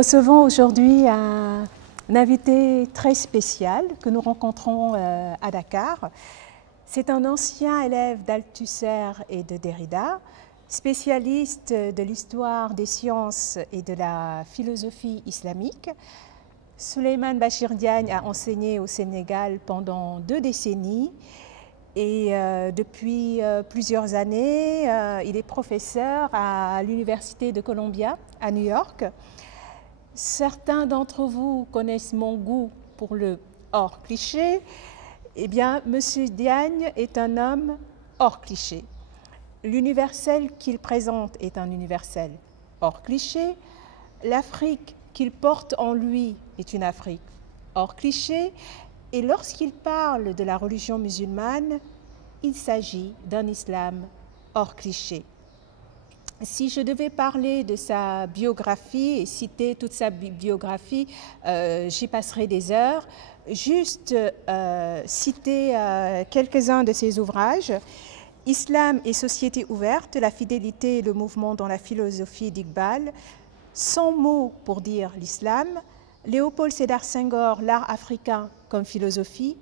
recevons aujourd'hui un invité très spécial que nous rencontrons à Dakar. C'est un ancien élève d'Althusser et de Derrida, spécialiste de l'histoire des sciences et de la philosophie islamique. Souleymane Bachir Diagne a enseigné au Sénégal pendant 2 décennies et depuis plusieurs années, il est professeur à l'Université de Columbia à New York. Certains d'entre vous connaissent mon goût pour le hors cliché. Eh bien, M. Diagne est un homme hors cliché. L'universel qu'il présente est un universel hors cliché. L'Afrique qu'il porte en lui est une Afrique hors cliché. Et lorsqu'il parle de la religion musulmane, il s'agit d'un islam hors cliché. Si je devais parler de sa biographie et citer toute sa biographie, j'y passerai des heures. Juste citer quelques-uns de ses ouvrages. Islam et société ouverte, la fidélité et le mouvement dans la philosophie d'Iqbal. 100 mots pour dire l'islam. Léopold Sédar Senghor, l'art africain comme philosophie.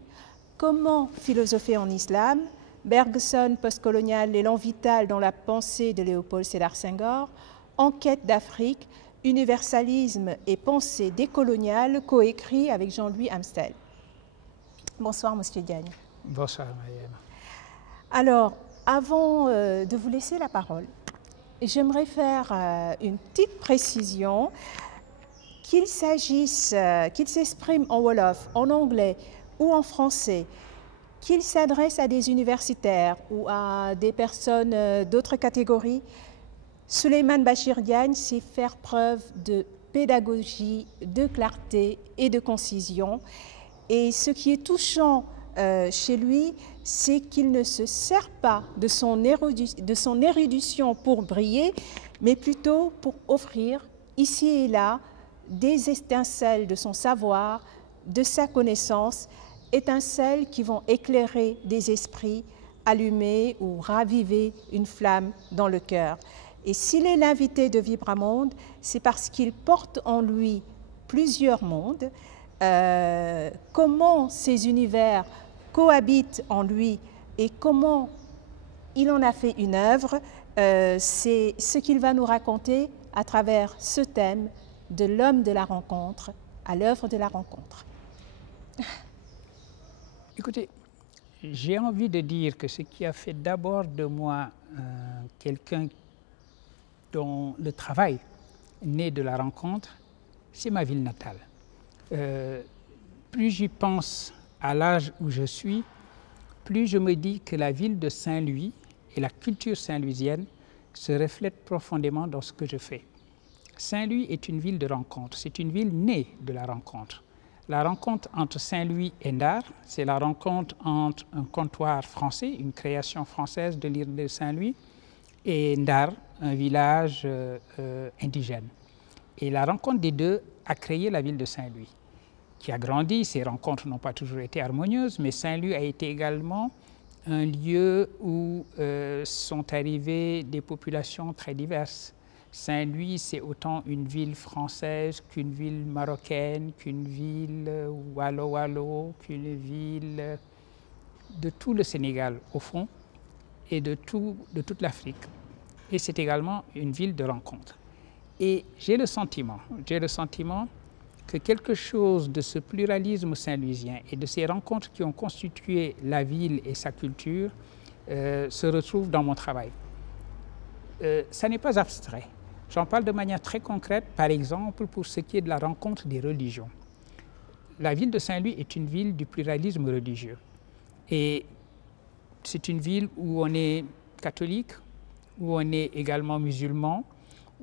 Comment philosopher en islam? Bergson, postcolonial, l'élan vital dans la pensée de Léopold Sédar Senghor, Enquête d'Afrique, universalisme et pensée décoloniale, coécrit avec Jean-Louis Amstel. Bonsoir, Monsieur Diagne. Bonsoir, Marianne. Alors, avant de vous laisser la parole, j'aimerais faire une petite précision. Qu'il s'agisse, qu'il s'exprime en wolof, en anglais ou en français, qu'il s'adresse à des universitaires ou à des personnes d'autres catégories, Souleymane Bachir Diagne sait faire preuve de pédagogie, de clarté et de concision. Et ce qui est touchant chez lui, c'est qu'il ne se sert pas de son érudition pour briller, mais plutôt pour offrir, ici et là, des étincelles de son savoir, de sa connaissance, étincelles qui vont éclairer des esprits, allumer ou raviver une flamme dans le cœur. Et s'il est l'invité de Vibramonde, c'est parce qu'il porte en lui plusieurs mondes. Comment ces univers cohabitent en lui et comment il en a fait une œuvre, c'est ce qu'il va nous raconter à travers ce thème de l'homme de la rencontre à l'œuvre de la rencontre. Écoutez, j'ai envie de dire que ce qui a fait d'abord de moi quelqu'un dont le travail naît de la rencontre, c'est ma ville natale. Plus j'y pense à l'âge où je suis, plus je me dis que la ville de Saint-Louis et la culture saint-louisienne se reflètent profondément dans ce que je fais. Saint-Louis est une ville de rencontre, c'est une ville née de la rencontre. La rencontre entre Saint-Louis et Ndar, c'est la rencontre entre un comptoir français, une création française de l'île de Saint-Louis, et Ndar, un village indigène. Et la rencontre des deux a créé la ville de Saint-Louis, qui a grandi. Ces rencontres n'ont pas toujours été harmonieuses, mais Saint-Louis a été également un lieu où sont arrivées des populations très diverses. Saint-Louis, c'est autant une ville française qu'une ville marocaine, qu'une ville wallo-wallo, qu'une ville de tout le Sénégal, au fond, et de toute l'Afrique. Et c'est également une ville de rencontre. Et j'ai le sentiment que quelque chose de ce pluralisme saint-louisien et de ces rencontres qui ont constitué la ville et sa culture se retrouve dans mon travail. Ça n'est pas abstrait. J'en parle de manière très concrète, par exemple, pour ce qui est de la rencontre des religions. La ville de Saint-Louis est une ville du pluralisme religieux. Et c'est une ville où on est catholique, où on est également musulman,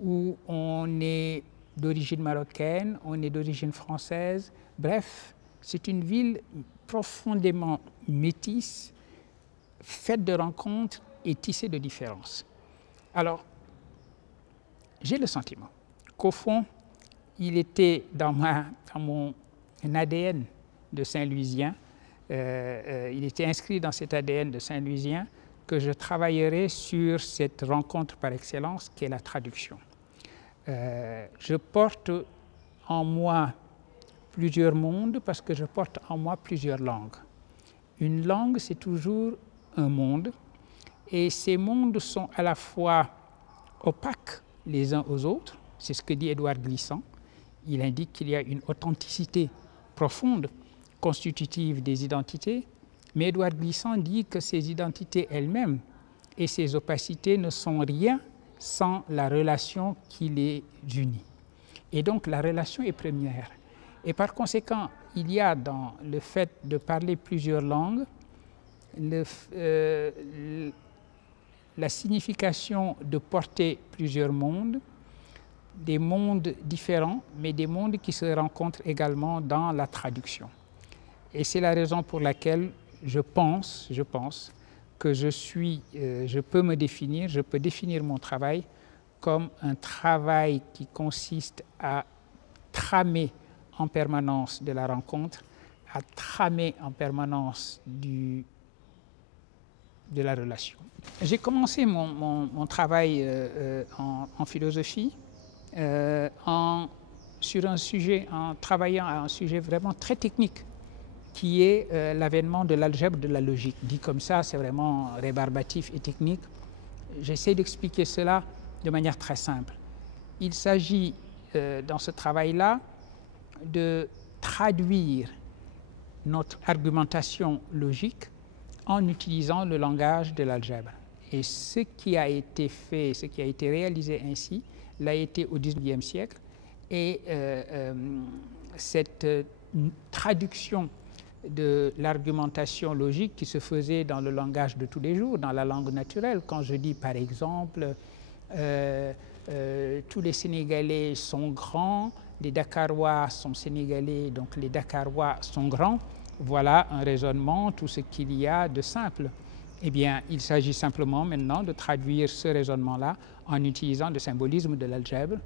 où on est d'origine marocaine, on est d'origine française. Bref, c'est une ville profondément métisse, faite de rencontres et tissée de différences. Alors, j'ai le sentiment qu'au fond, il était dans mon ADN de Saint-Louisien, il était inscrit dans cet ADN de Saint-Louisien que je travaillerai sur cette rencontre par excellence qui est la traduction. Je porte en moi plusieurs mondes parce que je porte en moi plusieurs langues. Une langue, c'est toujours un monde, et ces mondes sont à la fois opaques les uns aux autres, c'est ce que dit Édouard Glissant. Il indique qu'il y a une authenticité profonde, constitutive des identités, mais Édouard Glissant dit que ces identités elles-mêmes et ces opacités ne sont rien sans la relation qui les unit. Et donc la relation est première. Et par conséquent, il y a dans le fait de parler plusieurs langues la signification de porter plusieurs mondes, des mondes différents, mais des mondes qui se rencontrent également dans la traduction. Et c'est la raison pour laquelle je pense que je peux définir mon travail comme un travail qui consiste à tramer en permanence de la rencontre, à tramer en permanence de la relation. J'ai commencé mon travail en philosophie en travaillant à un sujet vraiment très technique, qui est l'avènement de l'algèbre de la logique. Dit comme ça, c'est vraiment rébarbatif et technique. J'essaie d'expliquer cela de manière très simple. Il s'agit dans ce travail-là de traduire notre argumentation logique en utilisant le langage de l'algèbre. Et ce qui a été fait, ce qui a été réalisé ainsi, l'a été au XIXe siècle. Et cette traduction de l'argumentation logique qui se faisait dans le langage de tous les jours, dans la langue naturelle. Quand je dis par exemple tous les Sénégalais sont grands, les Dakarois sont sénégalais, donc les Dakarois sont grands, voilà un raisonnement, tout ce qu'il y a de simple. Eh bien, il s'agit simplement maintenant de traduire ce raisonnement-là en utilisant le symbolisme de l'algèbre.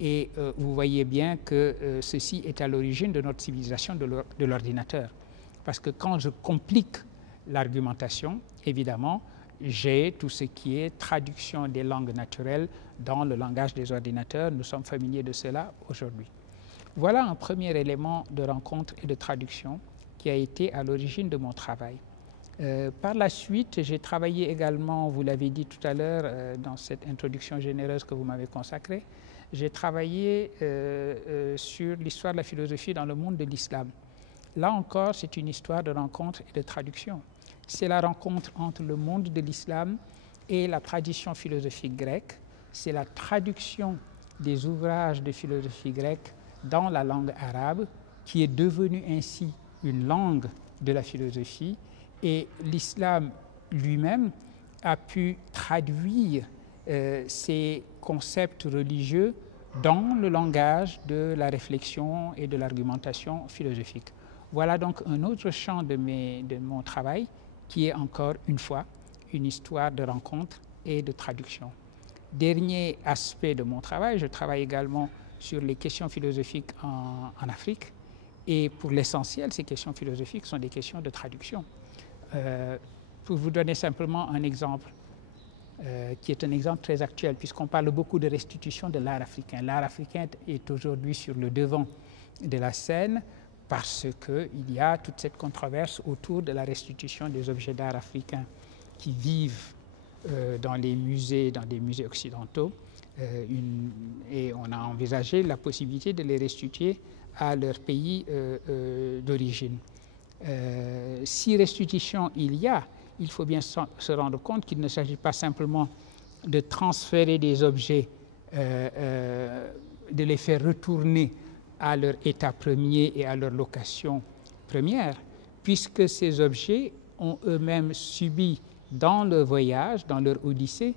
Et vous voyez bien que ceci est à l'origine de notre civilisation de l'ordinateur. Parce que quand je complique l'argumentation, évidemment, j'ai tout ce qui est traduction des langues naturelles dans le langage des ordinateurs. Nous sommes familiers de cela aujourd'hui. Voilà un premier élément de rencontre et de traduction qui a été à l'origine de mon travail. Par la suite, j'ai travaillé également, vous l'avez dit tout à l'heure, dans cette introduction généreuse que vous m'avez consacrée, j'ai travaillé sur l'histoire de la philosophie dans le monde de l'islam. Là encore, c'est une histoire de rencontre et de traduction. C'est la rencontre entre le monde de l'islam et la tradition philosophique grecque. C'est la traduction des ouvrages de philosophie grecque dans la langue arabe, qui est devenue ainsi une langue de la philosophie. Et l'islam lui-même a pu traduire ces concepts religieux dans le langage de la réflexion et de l'argumentation philosophique. Voilà donc un autre champ de mon travail qui est encore une fois une histoire de rencontre et de traduction. Dernier aspect de mon travail, je travaille également sur les questions philosophiques en Afrique, et pour l'essentiel, ces questions philosophiques sont des questions de traduction. Pour vous donner simplement un exemple, qui est un exemple très actuel, puisqu'on parle beaucoup de restitution de l'art africain. L'art africain est aujourd'hui sur le devant de la scène parce qu'il y a toute cette controverse autour de la restitution des objets d'art africains qui vivent dans des musées occidentaux. Et on a envisagé la possibilité de les restituer à leur pays d'origine. Si restitution il y a, il faut bien se rendre compte qu'il ne s'agit pas simplement de transférer des objets, de les faire retourner à leur état premier et à leur location première, puisque ces objets ont eux-mêmes subi dans leur voyage, dans leur odyssée,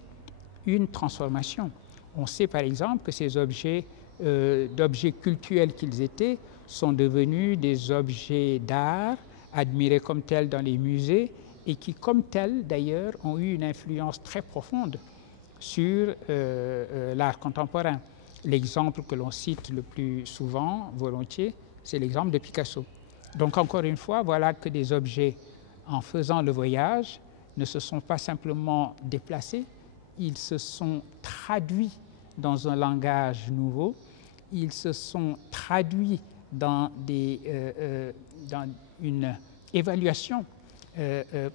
une transformation. On sait par exemple que ces objets, d'objets cultuels qu'ils étaient, sont devenus des objets d'art, admirés comme tels dans les musées, et qui, comme tels d'ailleurs, ont eu une influence très profonde sur l'art contemporain. L'exemple que l'on cite le plus souvent, volontiers, c'est l'exemple de Picasso. Donc encore une fois, voilà que des objets, en faisant le voyage, ne se sont pas simplement déplacés, ils se sont traduits dans un langage nouveau, ils se sont traduits dans une évaluation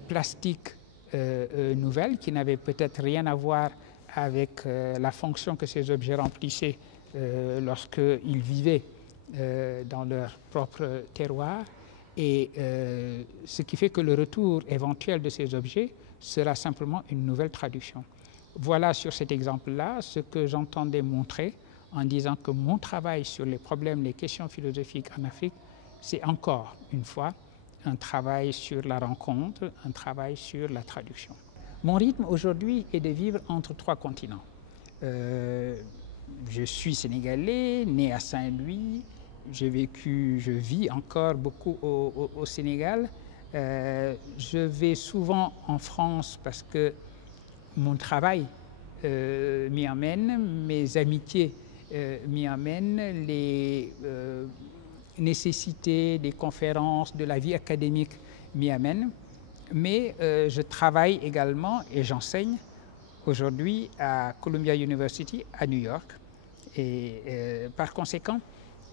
plastique nouvelle qui n'avait peut-être rien à voir avec la fonction que ces objets remplissaient lorsqu'ils vivaient dans leur propre terroir. Et ce qui fait que le retour éventuel de ces objets sera simplement une nouvelle traduction. Voilà sur cet exemple-là ce que j'entendais montrer en disant que mon travail sur les problèmes, les questions philosophiques en Afrique, c'est encore une fois un travail sur la rencontre, un travail sur la traduction. Mon rythme aujourd'hui est de vivre entre 3 continents. Je suis sénégalais, né à Saint-Louis, je vis encore beaucoup au Sénégal. Je vais souvent en France parce que mon travail m'y amène, mes amitiés m'y amènent, les nécessités des conférences, de la vie académique m'y amènent. Mais je travaille également et j'enseigne aujourd'hui à Columbia University à New York. Et par conséquent,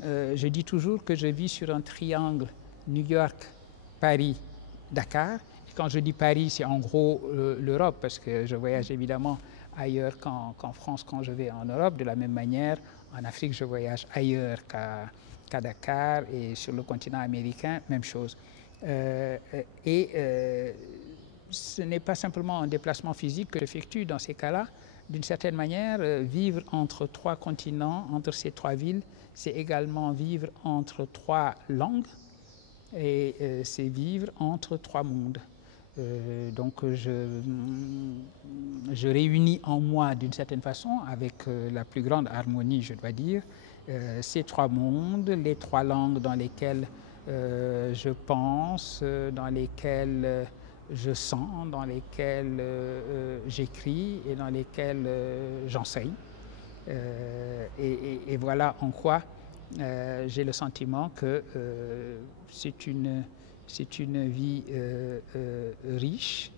je dis toujours que je vis sur un triangle New York, Paris, Dakar. Et quand je dis Paris, c'est en gros l'Europe, parce que je voyage évidemment ailleurs qu'en France quand je vais en Europe. De la même manière, en Afrique, je voyage ailleurs qu'à Dakar, et sur le continent américain, même chose. Ce n'est pas simplement un déplacement physique que j'effectue dans ces cas-là. D'une certaine manière, vivre entre 3 continents, entre ces 3 villes, c'est également vivre entre 3 langues et c'est vivre entre 3 mondes. Donc je réunis en moi d'une certaine façon, avec la plus grande harmonie, je dois dire, ces 3 mondes, les 3 langues dans lesquelles je pense, dans lesquelles je sens, dans lesquelles j'écris et dans lesquelles j'enseigne. Et voilà en quoi j'ai le sentiment que c'est une vie riche,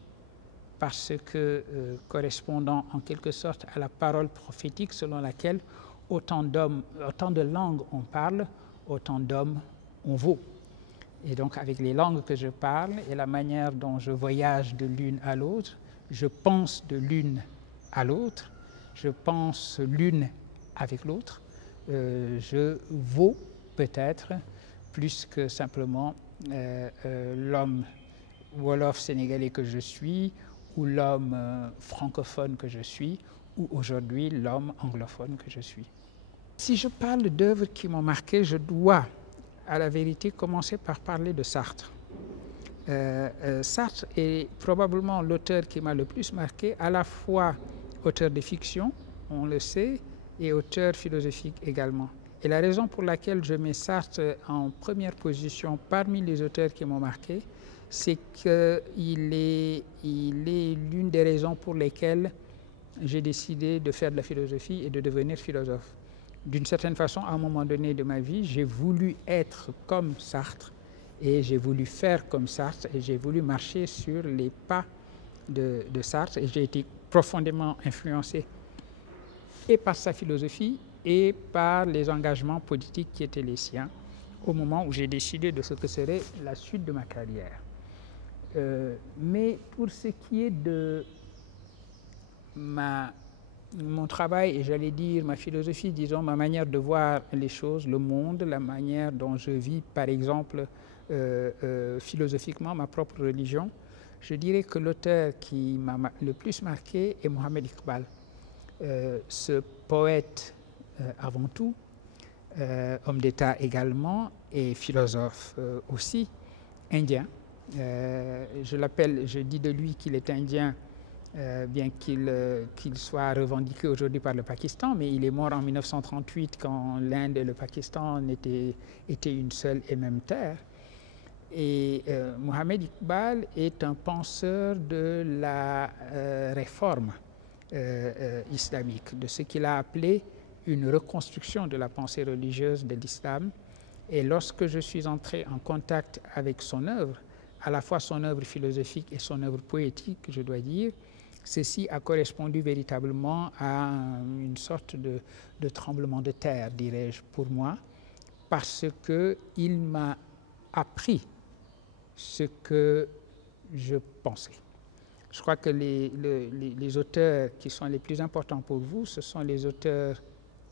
parce que correspondant en quelque sorte à la parole prophétique selon laquelle autant de langues on parle, autant d'hommes on vaut. Et donc avec les langues que je parle et la manière dont je voyage de l'une à l'autre, je pense de l'une à l'autre, je pense l'une avec l'autre, je vaux peut-être plus que simplement l'homme wolof sénégalais que je suis, ou l'homme francophone que je suis, ou aujourd'hui l'homme anglophone que je suis. Si je parle d'œuvres qui m'ont marqué, je dois à la vérité commencer par parler de Sartre. Sartre est probablement l'auteur qui m'a le plus marqué, à la fois auteur de fiction, on le sait, et auteur philosophique également. Et la raison pour laquelle je mets Sartre en première position parmi les auteurs qui m'ont marqué, c'est qu'il est l'une des raisons pour lesquelles j'ai décidé de faire de la philosophie et de devenir philosophe. D'une certaine façon, à un moment donné de ma vie, j'ai voulu être comme Sartre et j'ai voulu faire comme Sartre et j'ai voulu marcher sur les pas de Sartre, et j'ai été profondément influencé et par sa philosophie et par les engagements politiques qui étaient les siens au moment où j'ai décidé de ce que serait la suite de ma carrière. Mais pour ce qui est de mon travail, et j'allais dire ma philosophie, disons ma manière de voir les choses, le monde, la manière dont je vis, par exemple, philosophiquement ma propre religion, je dirais que l'auteur qui m'a le plus marqué est Mohamed Iqbal, ce poète avant tout, homme d'État également et philosophe aussi, indien. Je dis de lui qu'il est indien, bien qu'il soit revendiqué aujourd'hui par le Pakistan, mais il est mort en 1938 quand l'Inde et le Pakistan étaient une seule et même terre. Et Mohamed Iqbal est un penseur de la réforme islamique, de ce qu'il a appelé une reconstruction de la pensée religieuse de l'islam. Et lorsque je suis entré en contact avec son œuvre, à la fois son œuvre philosophique et son œuvre poétique, je dois dire, ceci a correspondu véritablement à une sorte de tremblement de terre, dirais-je, pour moi, parce qu'il m'a appris ce que je pensais. Je crois que les auteurs qui sont les plus importants pour vous, ce sont les auteurs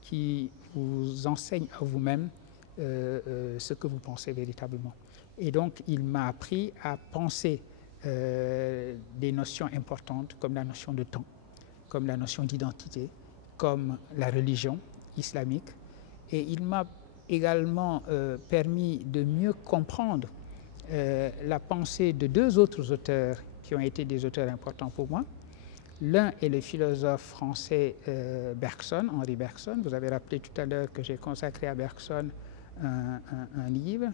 qui vous enseignent à vous-même ce que vous pensez véritablement. Et donc, il m'a appris à penser des notions importantes comme la notion de temps, comme la notion d'identité, comme la religion islamique. Et il m'a également permis de mieux comprendre la pensée de deux autres auteurs qui ont été des auteurs importants pour moi. L'un est le philosophe français Bergson, Henri Bergson. Vous avez rappelé tout à l'heure que j'ai consacré à Bergson un livre.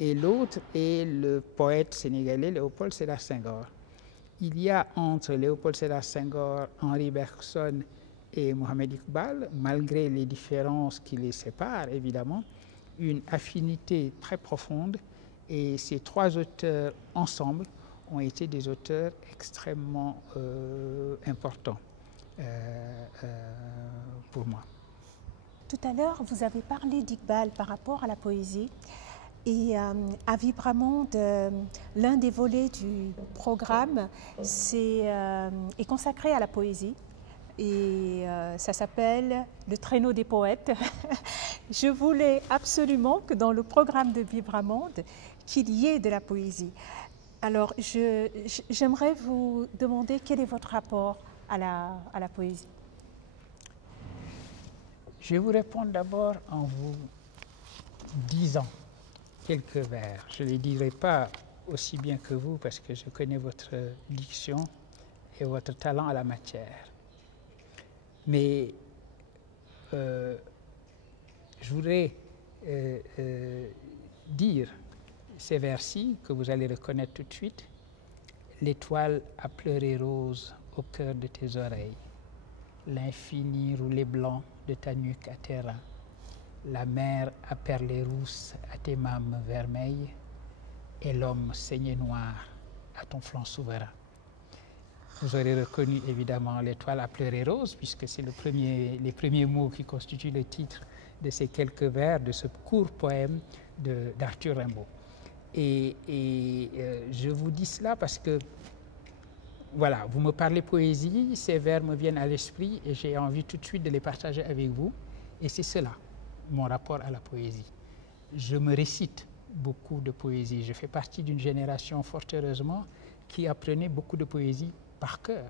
Et l'autre est le poète sénégalais Léopold Sédar Senghor. Il y a entre Léopold Sédar Senghor, Henri Bergson et Mohamed Iqbal, malgré les différences qui les séparent évidemment, une affinité très profonde. Et ces trois auteurs ensemble ont été des auteurs extrêmement importants pour moi. Tout à l'heure, vous avez parlé d'Iqbal par rapport à la poésie. Et à Vibramonde, l'un des volets du programme est consacré à la poésie. Et ça s'appelle le traîneau des poètes. Je voulais absolument que dans le programme de Vibramonde, qu'il y ait de la poésie. Alors, j'aimerais vous demander quel est votre rapport à la poésie. Je vais vous répondre d'abord en vous disant quelques vers. Je ne les dirai pas aussi bien que vous parce que je connais votre diction et votre talent à la matière. Mais je voudrais dire ces vers-ci que vous allez reconnaître tout de suite. L'étoile a pleuré rose au cœur de tes oreilles. L'infini roulé blanc de ta nuque à tes reins. La mer a perlé rousse à tes mames vermeilles. Et l'homme saigné noir à ton flanc souverain. Vous aurez reconnu évidemment l'étoile a pleuré rose, puisque c'est les premiers mots qui constituent le titre de ces quelques vers, de ce court poème d'Arthur Rimbaud. Et je vous dis cela parce que, voilà, vous me parlez poésie, ces vers me viennent à l'esprit et j'ai envie tout de suite de les partager avec vous. Et c'est cela, mon rapport à la poésie. Je me récite beaucoup de poésie. Je fais partie d'une génération, fort heureusement, qui apprenait beaucoup de poésie par cœur.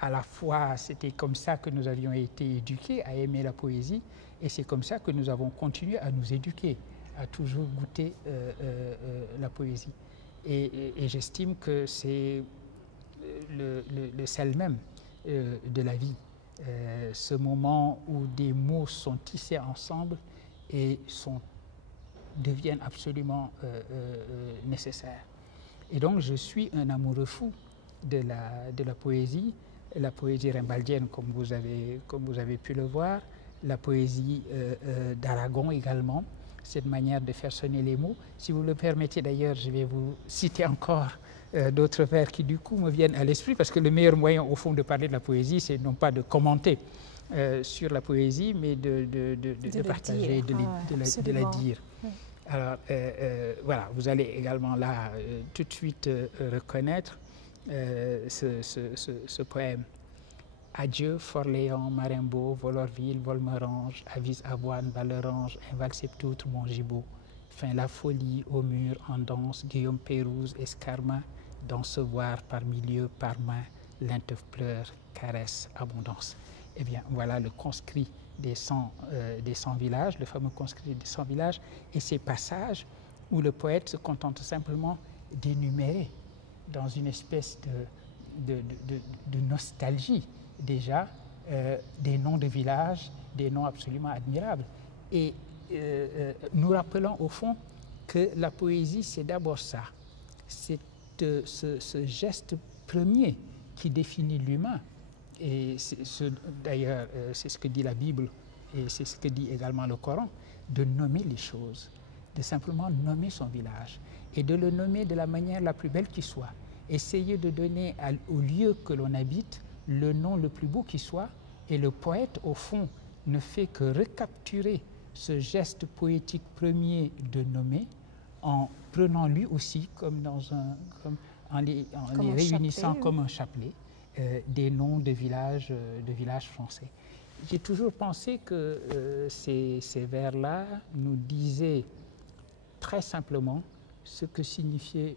À la fois, c'était comme ça que nous avions été éduqués à aimer la poésie, et c'est comme ça que nous avons continué à nous éduquer, à toujours goûter la poésie. Et j'estime que c'est le sel même de la vie, ce moment où des mots sont tissés ensemble et deviennent absolument nécessaires. Et donc je suis un amoureux fou de la poésie rimbaldienne comme vous avez pu le voir, la poésie d'Aragon également, cette manière de faire sonner les mots. Si vous le permettez d'ailleurs, je vais vous citer encore d'autres vers qui du coup me viennent à l'esprit, parce que le meilleur moyen au fond de parler de la poésie, c'est non pas de commenter sur la poésie, mais de partager, de la dire. Oui. Alors voilà, vous allez également là tout de suite reconnaître ce poème. Adieu, Forléan, Marimbaud, Volorville, Volmerange, Avise, Avoine, Valerange, Invalseptoutre, Mongibaud. Fin la folie au mur en danse, Guillaume Pérouse, Escarmin, dansevoir par milieu, par main, l'inteuve pleure, caresse, abondance. Eh bien, voilà le conscrit des 100 villages, le fameux conscrit des 100 villages, et ces passages où le poète se contente simplement d'énumérer dans une espèce de nostalgie déjà des noms de villages, des noms absolument admirables. Et nous rappelons au fond que la poésie, c'est d'abord ça. C'est ce geste premier qui définit l'humain. Et d'ailleurs, c'est ce que dit la Bible et c'est ce que dit également le Coran, de nommer les choses, de simplement nommer son village et de le nommer de la manière la plus belle qui soit. essayer de donner au lieu que l'on habite le nom le plus beau qui soit, et le poète, au fond, ne fait que recapturer ce geste poétique premier de nommer, en prenant lui aussi, en les réunissant comme un chapelet, des noms de villages français. J'ai toujours pensé que ces vers-là nous disaient très simplement ce que signifiait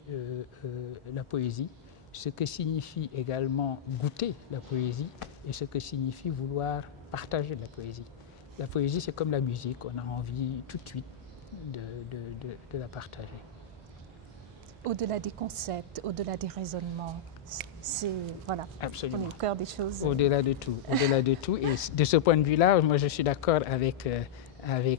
la poésie, ce que signifie également goûter la poésie et ce que signifie vouloir partager la poésie. La poésie, c'est comme la musique, on a envie tout de suite de la partager. Au-delà des concepts, au-delà des raisonnements, c'est voilà, absolument. On est au cœur des choses. Au-delà de tout, au-delà de tout. Et de ce point de vue-là, moi je suis d'accord avec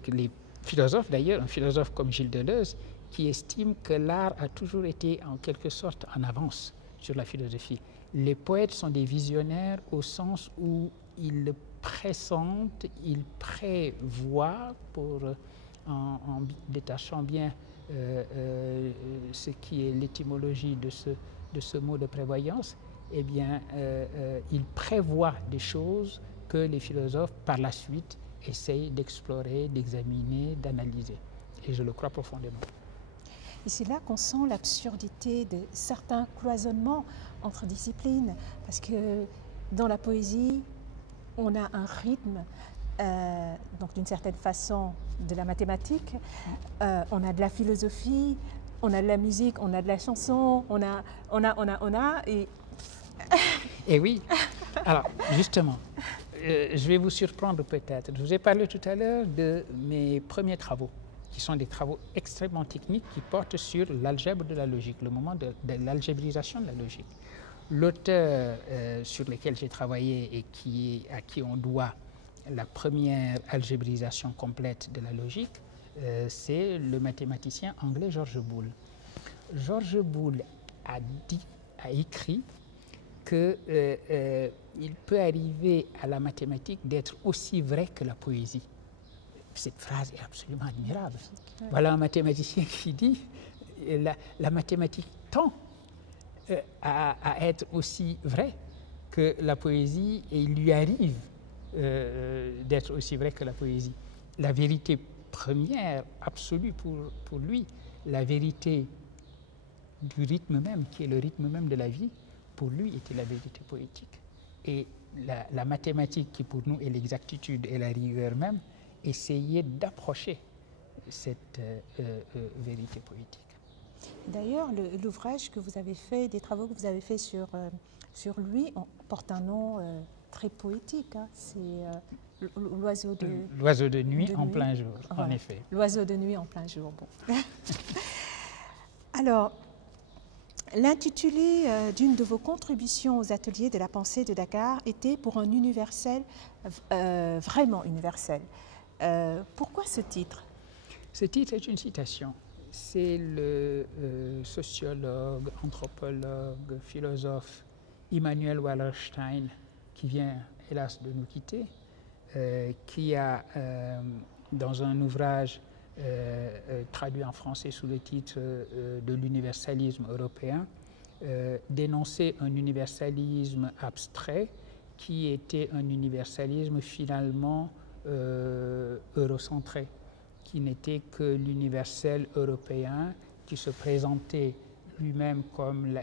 les philosophes, d'ailleurs, un philosophe comme Gilles Deleuze, qui estime que l'art a toujours été en quelque sorte en avance sur la philosophie. Les poètes sont des visionnaires au sens où ils pressentent, ils prévoient, en détachant bien ce qui est l'étymologie de ce mot de prévoyance, eh bien, ils prévoient des choses que les philosophes, par la suite, essayent d'explorer, d'examiner, d'analyser. Et je le crois profondément. Et c'est là qu'on sent l'absurdité de certains cloisonnements entre disciplines, parce que dans la poésie, on a un rythme, donc d'une certaine façon de la mathématique, on a de la philosophie, on a de la musique, on a de la chanson, on a et... Et oui, alors justement, je vais vous surprendre peut-être. Je vous ai parlé tout à l'heure de mes premiers travaux, qui sont des travaux extrêmement techniques qui portent sur l'algèbre de la logique, le moment de l'algébrisation de la logique. L'auteur sur lequel j'ai travaillé et à qui on doit la première algébrisation complète de la logique, c'est le mathématicien anglais George Boole. George Boole a écrit qu'il peut arriver à la mathématique d'être aussi vrai que la poésie. Cette phrase est absolument admirable. Voilà un mathématicien qui dit la mathématique tend à être aussi vrai que la poésie, et il lui arrive d'être aussi vrai que la poésie. La vérité première, absolue pour lui, la vérité du rythme même, qui est le rythme même de la vie, pour lui était la vérité poétique. Et la mathématique, qui pour nous est l'exactitude et la rigueur même, essayait d'approcher cette vérité poétique. D'ailleurs, l'ouvrage que vous avez fait, des travaux que vous avez fait sur lui, porte un nom très poétique. Hein. C'est l'oiseau de nuit en plein jour, en effet. L'oiseau de nuit en plein jour, bon. Alors, l'intitulé d'une de vos contributions aux ateliers de la pensée de Dakar était pour un universel, vraiment universel. Pourquoi ce titre? Ce titre est une citation. C'est le sociologue, anthropologue, philosophe Immanuel Wallerstein, qui vient hélas de nous quitter, qui a, dans un ouvrage traduit en français sous le titre de l'universalisme européen, dénoncé un universalisme abstrait qui était un universalisme finalement eurocentré, qui n'était que l'universel européen, qui se présentait lui-même comme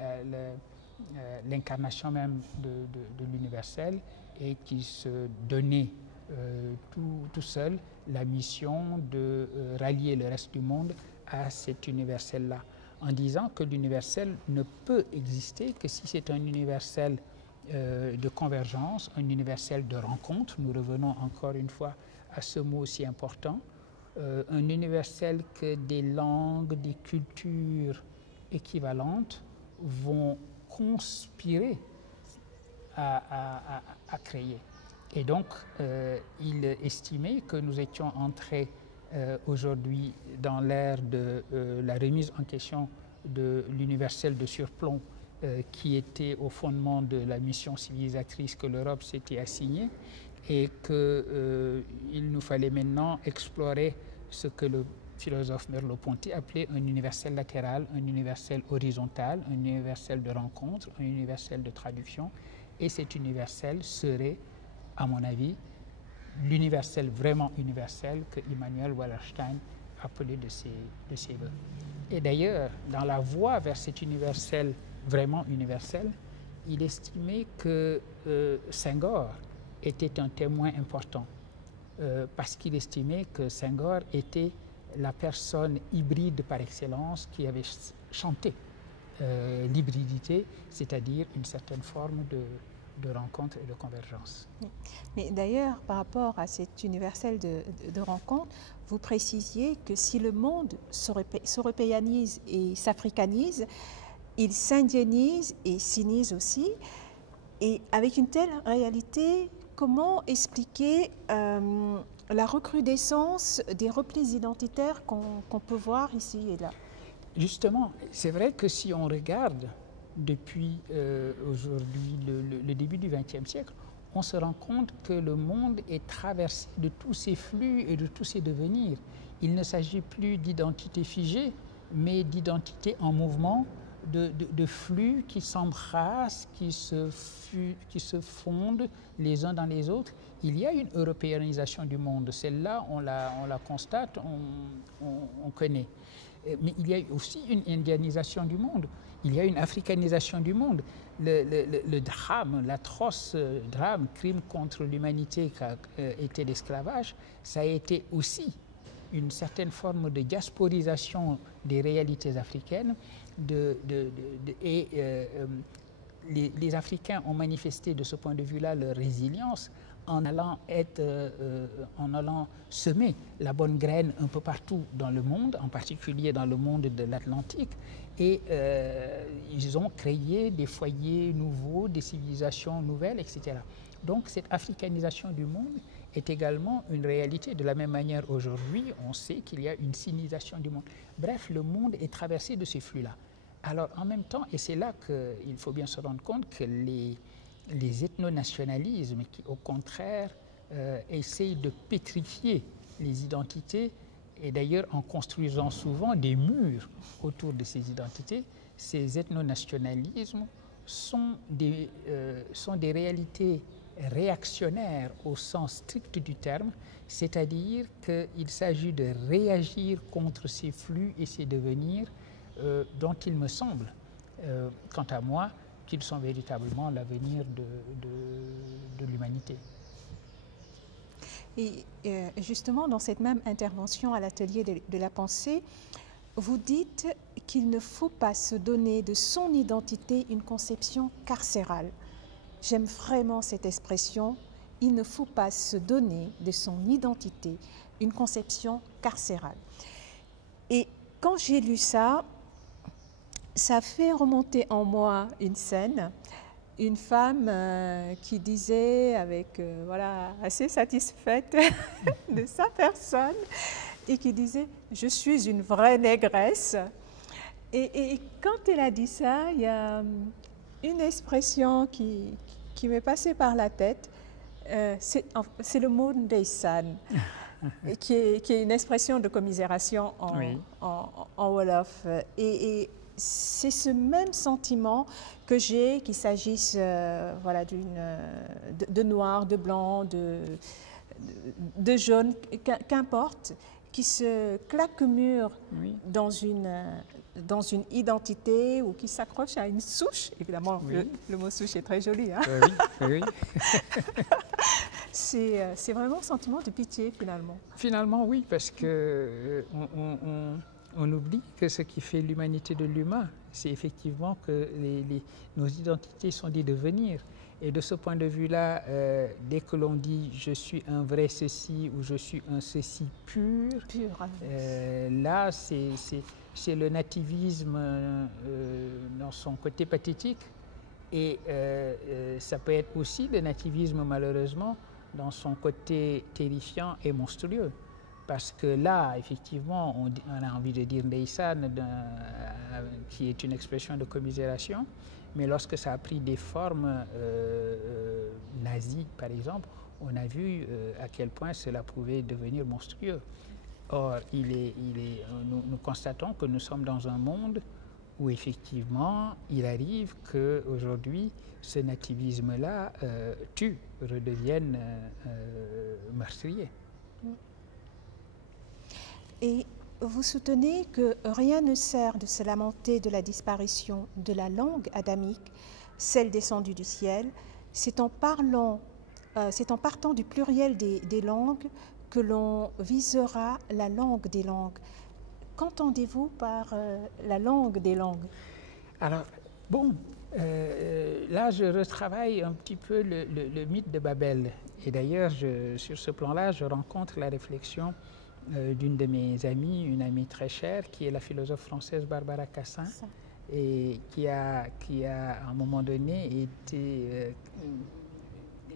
l'incarnation même de l'universel, et qui se donnait tout seul la mission de rallier le reste du monde à cet universel-là, en disant que l'universel ne peut exister que si c'est un universel de convergence, un universel de rencontre. Nous revenons encore une fois à ce mot aussi important, un universel que des langues, des cultures équivalentes vont conspirer à créer. Et donc, il estimait que nous étions entrés aujourd'hui dans l'ère de la remise en question de l'universel de surplomb qui était au fondement de la mission civilisatrice que l'Europe s'était assignée, et qu'il nous fallait maintenant explorer ce que le philosophe Merleau-Ponty appelait un universel latéral, un universel horizontal, un universel de rencontre, un universel de traduction. Et cet universel serait, à mon avis, l'universel vraiment universel que Immanuel Wallerstein appelait de ses voeux. Et d'ailleurs, dans la voie vers cet universel vraiment universel, il estimait que Senghor était un témoin important parce qu'il estimait que Senghor était la personne hybride par excellence qui avait chanté l'hybridité, c'est-à-dire une certaine forme de rencontre et de convergence. Mais d'ailleurs, par rapport à cet universel de rencontre, vous précisiez que si le monde s'européanise et s'africanise, il s'indianise et s'inise aussi. Et avec une telle réalité, comment expliquer la recrudescence des replis identitaires qu'on peut voir ici et là? Justement, c'est vrai que si on regarde depuis aujourd'hui le début du XXe siècle, on se rend compte que le monde est traversé de tous ces flux et de tous ces devenirs. Il ne s'agit plus d'identité figée, mais d'identité en mouvement, de flux qui s'embrassent, qui se fondent les uns dans les autres. Il y a une européanisation du monde. Celle-là, on la constate, on connaît. Mais il y a aussi une indianisation du monde. Il y a une africanisation du monde. Le drame, l'atroce drame, crime contre l'humanité qu'a été l'esclavage, ça a été aussi une certaine forme de diasporisation des réalités africaines. Les Africains ont manifesté de ce point de vue-là leur résilience en allant semer la bonne graine un peu partout dans le monde, en particulier dans le monde de l'Atlantique. Et ils ont créé des foyers nouveaux, des civilisations nouvelles, etc. Donc cette africanisation du monde est également une réalité. De la même manière, aujourd'hui, on sait qu'il y a une sinisation du monde. Bref, le monde est traversé de ces flux-là. Alors en même temps, et c'est là qu'il faut bien se rendre compte que les ethnonationalismes qui, au contraire, essayent de pétrifier les identités, et d'ailleurs en construisant souvent des murs autour de ces identités, ces ethnonationalismes sont des réalités réactionnaires au sens strict du terme, c'est-à-dire qu'il s'agit de réagir contre ces flux et ces devenirs dont il me semble, quant à moi, qu'ils sont véritablement l'avenir de l'humanité. Et justement, dans cette même intervention à l'atelier de la pensée, vous dites qu'il ne faut pas se donner de son identité une conception carcérale. J'aime vraiment cette expression. Il ne faut pas se donner de son identité une conception carcérale. Et quand j'ai lu ça, ça fait remonter en moi une scène, une femme qui disait, avec voilà, assez satisfaite de sa personne, et qui disait « Je suis une vraie négresse ». Et quand elle a dit ça, il y a une expression qui m'est passée par la tête, c'est le mot ndeysaan, qui est une expression de commisération en Wolof. Et c'est ce même sentiment que j'ai, qu'il s'agisse voilà, de noir, de blanc, de jaune, qu'importe, qui se claque mur dans une identité ou qui s'accroche à une souche. Évidemment, le mot souche est très joli. Hein? Oui. C'est vraiment un sentiment de pitié, finalement. Finalement, oui, parce que on oublie que ce qui fait l'humanité de l'humain, c'est effectivement que nos identités sont des devenirs. Et de ce point de vue-là, dès que l'on dit « je suis un vrai ceci » ou « je suis un ceci pur », là, c'est le nativisme dans son côté pathétique. Et ça peut être aussi le nativisme, malheureusement, dans son côté terrifiant et monstrueux. Parce que là, effectivement, on a envie de dire ndeysaan, qui est une expression de commisération, mais lorsque ça a pris des formes nazies, par exemple, on a vu à quel point cela pouvait devenir monstrueux. Or, nous constatons que nous sommes dans un monde où effectivement, il arrive qu'aujourd'hui, ce nativisme-là redevienne meurtrier. Et vous soutenez que rien ne sert de se lamenter de la disparition de la langue adamique, celle descendue du ciel. C'est en partant du pluriel des langues que l'on visera la langue des langues. Qu'entendez-vous par la langue des langues? Alors, bon, là, je retravaille un petit peu le mythe de Babel. Et d'ailleurs, sur ce plan-là, je rencontre la réflexion d'une de mes amies, une amie très chère, qui est la philosophe française Barbara Cassin, et qui a à un moment donné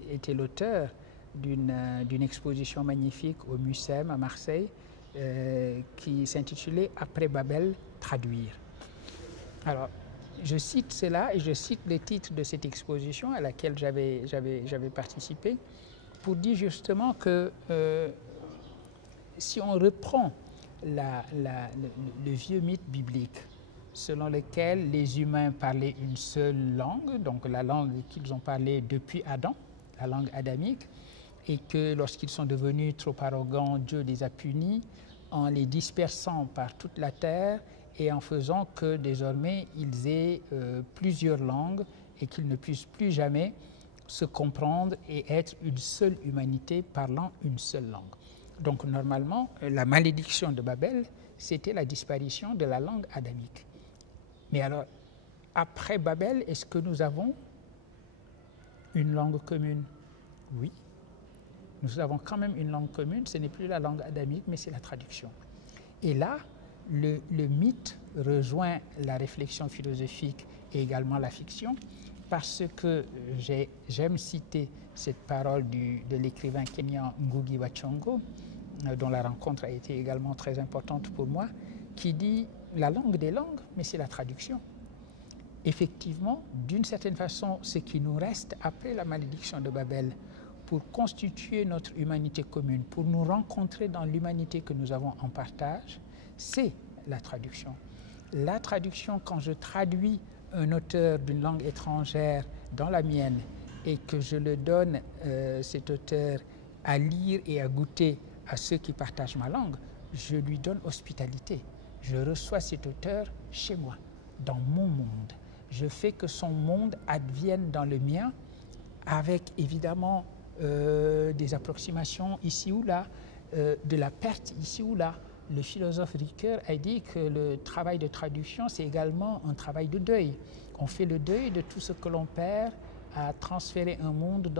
été l'auteur d'une exposition magnifique au MUSEM à Marseille, qui s'intitulait « Après Babel, traduire ». Alors, je cite cela et je cite le titre de cette exposition à laquelle j'avais participé pour dire justement que si on reprend le vieux mythe biblique selon lequel les humains parlaient une seule langue, donc la langue qu'ils ont parlée depuis Adam, la langue adamique, et que lorsqu'ils sont devenus trop arrogants, Dieu les a punis en les dispersant par toute la terre et en faisant que désormais ils aient plusieurs langues et qu'ils ne puissent plus jamais se comprendre et être une seule humanité parlant une seule langue. Donc normalement, la malédiction de Babel, c'était la disparition de la langue adamique. Mais alors, après Babel, est-ce que nous avons une langue commune? Oui. Nous avons quand même une langue commune, ce n'est plus la langue adamique, mais c'est la traduction. Et là, le mythe rejoint la réflexion philosophique et également la fiction, parce que j'aime citer cette parole de l'écrivain kényan Ngugi wa Thiong'o, dont la rencontre a été également très importante pour moi, qui dit « la langue des langues, mais c'est la traduction ». Effectivement, d'une certaine façon, ce qui nous reste après la malédiction de Babel, pour constituer notre humanité commune, pour nous rencontrer dans l'humanité que nous avons en partage, c'est la traduction. La traduction, quand je traduis un auteur d'une langue étrangère dans la mienne et que je le donne, cet auteur, à lire et à goûter à ceux qui partagent ma langue, je lui donne hospitalité. Je reçois cet auteur chez moi, dans mon monde. Je fais que son monde advienne dans le mien, avec évidemment des approximations ici ou là, de la perte ici ou là. Le philosophe Ricoeur a dit que le travail de traduction, c'est également un travail de deuil. On fait le deuil de tout ce que l'on perd à transférer un monde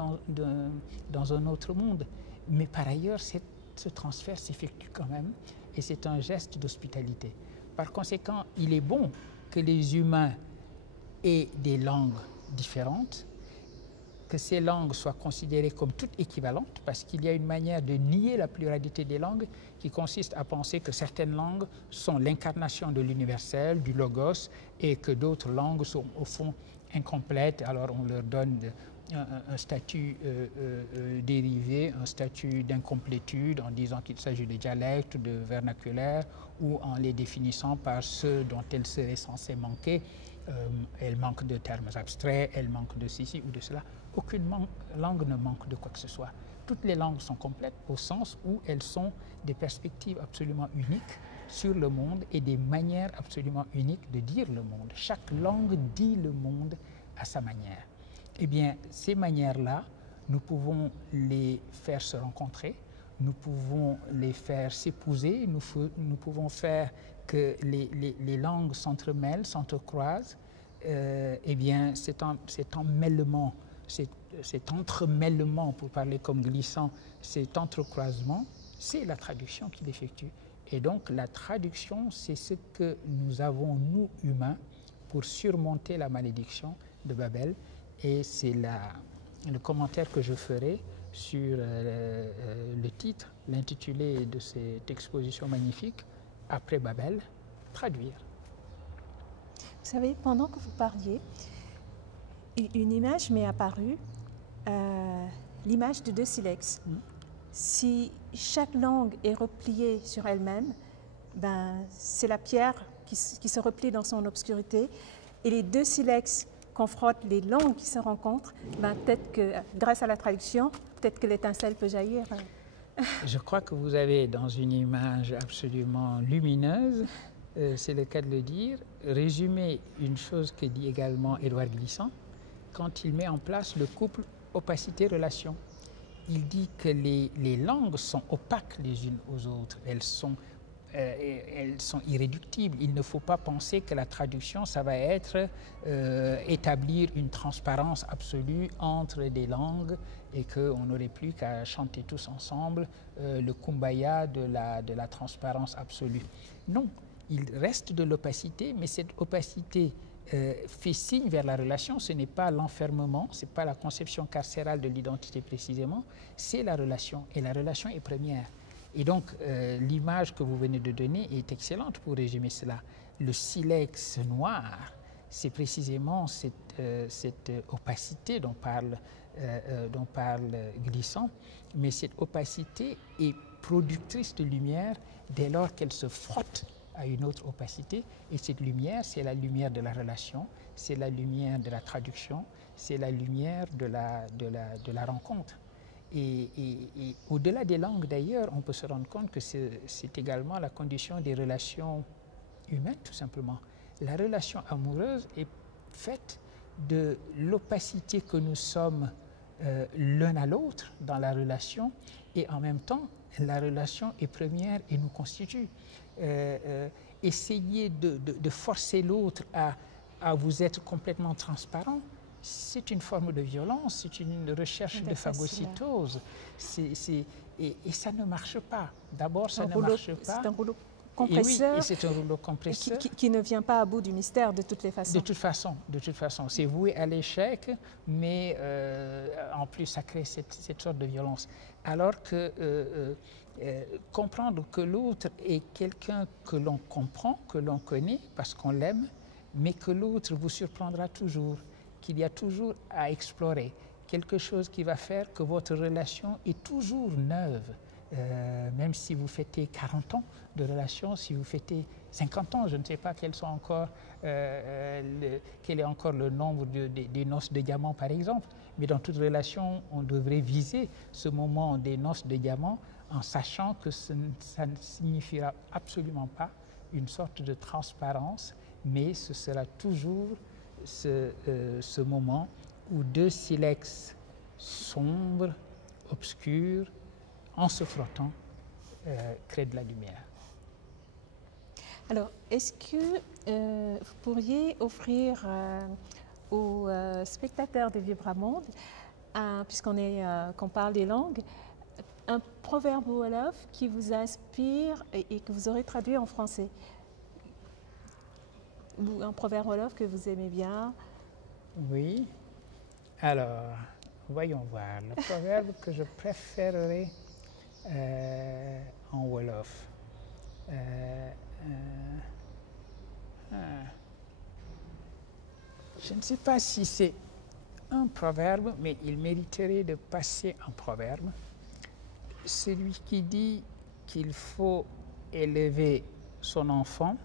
dans un autre monde. Mais par ailleurs, ce transfert s'effectue quand même et c'est un geste d'hospitalité. Par conséquent, il est bon que les humains aient des langues différentes, que ces langues soient considérées comme toutes équivalentes, parce qu'il y a une manière de nier la pluralité des langues qui consiste à penser que certaines langues sont l'incarnation de l'universel, du logos, et que d'autres langues sont au fond incomplètes. Alors on leur donne un statut dérivé, un statut d'incomplétude en disant qu'il s'agit de dialectes, de vernaculaire, ou en les définissant par ceux dont elles seraient censées manquer. Elles manquent de termes abstraits, elles manquent de ceci ou de cela. Aucune langue ne manque de quoi que ce soit. Toutes les langues sont complètes au sens où elles sont des perspectives absolument uniques sur le monde et des manières absolument uniques de dire le monde. Chaque langue dit le monde à sa manière. Eh bien, ces manières-là, nous pouvons les faire se rencontrer, nous pouvons les faire s'épouser, nous pouvons faire que les langues s'entremêlent, s'entrecroisent. Eh bien, cet emmêlement, cet entremêlement, pour parler comme Glissant, cet entrecroisement, c'est la traduction qui l'effectue. Et donc, la traduction, c'est ce que nous avons, nous, humains, pour surmonter la malédiction de Babel. Et c'est le commentaire que je ferai sur le titre, l'intitulé de cette exposition magnifique, « Après Babel, traduire ». Vous savez, pendant que vous parliez, une image m'est apparue, l'image de deux silex. Si chaque langue est repliée sur elle-même, ben, c'est la pierre qui se replie dans son obscurité. Et les deux silex confrontent les langues qui se rencontrent, ben, peut-être que grâce à la traduction, peut-être que l'étincelle peut jaillir. Je crois que vous avez dans une image absolument lumineuse, c'est le cas de le dire, résumé une chose que dit également Édouard Glissant quand il met en place le couple opacité-relation. Il dit que les langues sont opaques les unes aux autres, elles sont irréductibles. Il ne faut pas penser que la traduction, ça va être établir une transparence absolue entre des langues et qu'on n'aurait plus qu'à chanter tous ensemble le kumbaya de la transparence absolue. Non, il reste de l'opacité, mais cette opacité fait signe vers la relation. Ce n'est pas l'enfermement, ce n'est pas la conception carcérale de l'identité précisément, c'est la relation, et la relation est première. Et donc, l'image que vous venez de donner est excellente pour résumer cela. Le silex noir, c'est précisément cette opacité dont parle Glissant, mais cette opacité est productrice de lumière dès lors qu'elle se frotte à une autre opacité, et cette lumière, c'est la lumière de la relation, c'est la lumière de la traduction, c'est la lumière de la rencontre. Et au-delà des langues d'ailleurs, on peut se rendre compte que c'est également la condition des relations humaines tout simplement. La relation amoureuse est faite de l'opacité que nous sommes l'un à l'autre dans la relation, et en même temps la relation est première et nous constitue. Essayer de forcer l'autre à vous être complètement transparent, c'est une forme de violence, c'est une recherche de phagocytose, et ça ne marche pas. D'abord, ça ne marche pas. C'est un rouleau compresseur, et oui, c'est un rouleau compresseur qui ne vient pas à bout du mystère de toutes les façons. De toute façon, c'est voué à l'échec, mais en plus ça crée cette sorte de violence. Alors que comprendre que l'autre est quelqu'un que l'on comprend, que l'on connaît parce qu'on l'aime, mais que l'autre vous surprendra toujours, qu'il y a toujours à explorer, quelque chose qui va faire que votre relation est toujours neuve. Même si vous fêtez 40 ans de relation, si vous fêtez 50 ans, je ne sais pas quel est encore le nombre des noces de diamants par exemple, mais dans toute relation, on devrait viser ce moment des noces de diamants en sachant que ça ne signifiera absolument pas une sorte de transparence, mais ce sera toujours ce moment où deux silex sombres, obscurs, en se frottant, créent de la lumière. Alors, est-ce que vous pourriez offrir aux spectateurs de Vibramonde, qu'on parle des langues, un proverbe wolof qui vous inspire et que vous aurez traduit en français? Ou un proverbe wolof que vous aimez bien? Oui. Alors, voyons voir. Le proverbe que je préférerais en wolof. Je ne sais pas si c'est un proverbe, mais il mériterait de passer en proverbe. Celui qui dit qu'il faut élever son enfant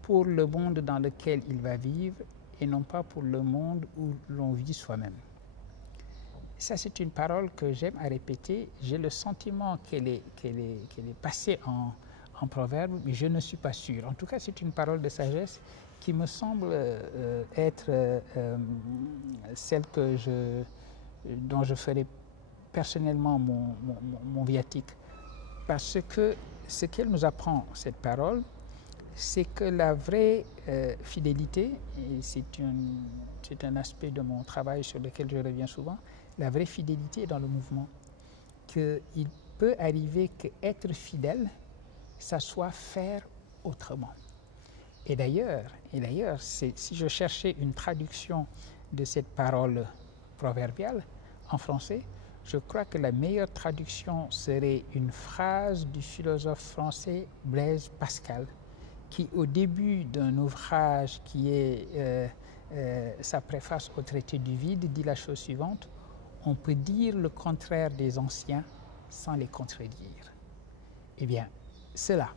pour le monde dans lequel il va vivre et non pas pour le monde où l'on vit soi-même. Ça, c'est une parole que j'aime à répéter. J'ai le sentiment qu'elle est passée en proverbe, mais je ne suis pas sûr. En tout cas, c'est une parole de sagesse qui me semble être celle dont je ferai personnellement mon viatique. Parce que ce qu'elle nous apprend, cette parole, c'est que la vraie fidélité, et c'est un aspect de mon travail sur lequel je reviens souvent, la vraie fidélité est dans le mouvement. Qu'il peut arriver qu'être fidèle, ça soit faire autrement. Et d'ailleurs, si je cherchais une traduction de cette parole proverbiale en français, je crois que la meilleure traduction serait une phrase du philosophe français Blaise Pascal, qui au début d'un ouvrage qui est sa préface au traité du vide, dit la chose suivante: on peut dire le contraire des anciens, sans les contredire. Eh bien, cela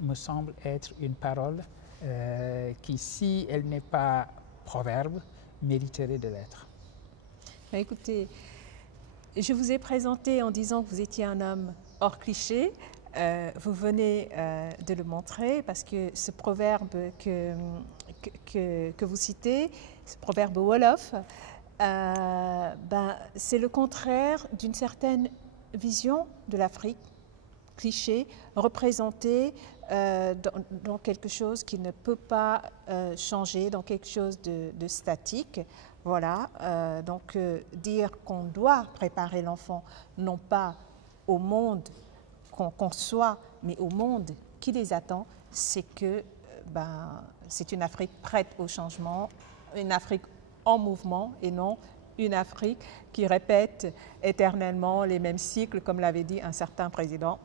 me semble être une parole qui, si elle n'est pas proverbe, mériterait de l'être. Écoutez, je vous ai présenté en disant que vous étiez un homme hors cliché. Vous venez de le montrer parce que ce proverbe que vous citez, ce proverbe Wolof, c'est le contraire d'une certaine vision de l'Afrique, cliché, représenté dans quelque chose qui ne peut pas changer, dans quelque chose de statique. Voilà, dire qu'on doit préparer l'enfant, non pas au monde qu'on conçoit, mais au monde qui les attend, c'est que c'est une Afrique prête au changement, une Afrique en mouvement et non une Afrique qui répète éternellement les mêmes cycles, comme l'avait dit un certain président,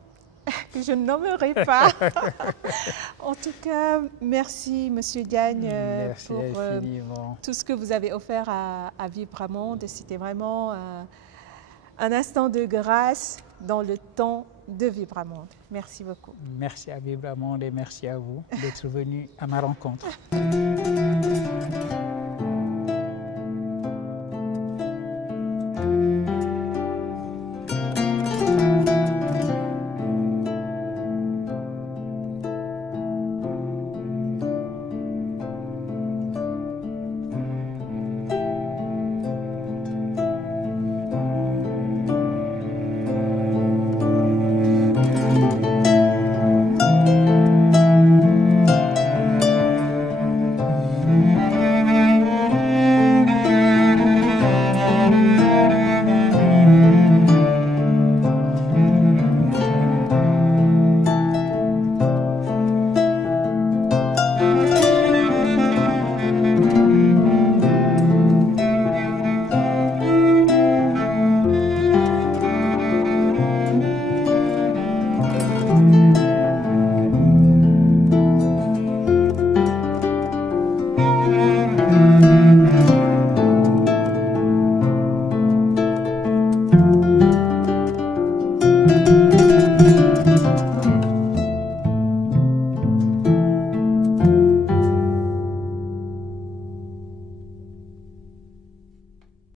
que je ne nommerai pas. En tout cas, merci Monsieur Diagne pour tout ce que vous avez offert à Vibramonde. C'était vraiment un instant de grâce dans le temps de Vibramonde. Merci beaucoup. Merci à Vibramonde et merci à vous d'être venu à ma rencontre.